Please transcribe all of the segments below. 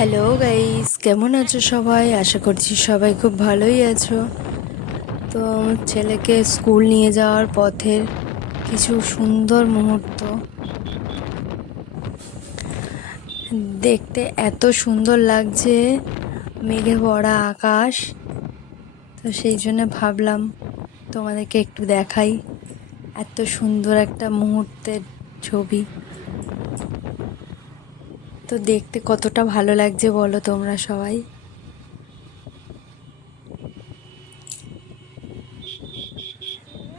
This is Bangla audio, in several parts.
হ্যালো গাইস, কেমন আছো সবাই? আশা করছি সবাই খুব ভালোই আছো। তো ছেলেকে স্কুল নিয়ে যাওয়ার পথের কিছু সুন্দর মুহূর্ত দেখতে এত সুন্দর লাগছে, মেঘে ভরা আকাশ। তো সেই জন্য ভাবলাম তোমাদেরকে একটু দেখাই এত সুন্দর একটা মুহূর্তের ছবি। তো দেখতে কতটা ভালো লাগছে বলো তোমরা সবাই।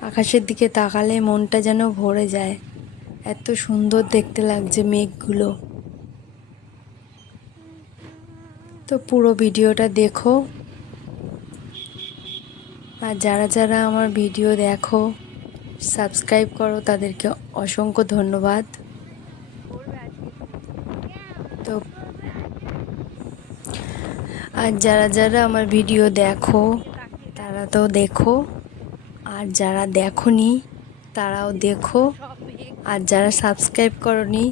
আকাশের দিকে তাকালে মনটা যেন ভরে যায়, এত সুন্দর দেখতে লাগছে মেঘগুলো। তো পুরো ভিডিওটা দেখো, আর যারা যারা আমার ভিডিও দেখো সাবস্ক্রাইব করো তাদেরকে অসংখ্য ধন্যবাদ। তো আর যারা যারা আমার ভিডিও দেখো তারা তো দেখো, আর যারা দেখোনি তারাও দেখো, আর যারা সাবস্ক্রাইব করোনি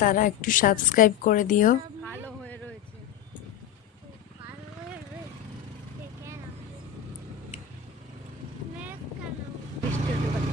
তারা একটু সাবস্ক্রাইব করে দিও। ভালো হয়ে রয়েছে। বৃষ্টি হতে পারে।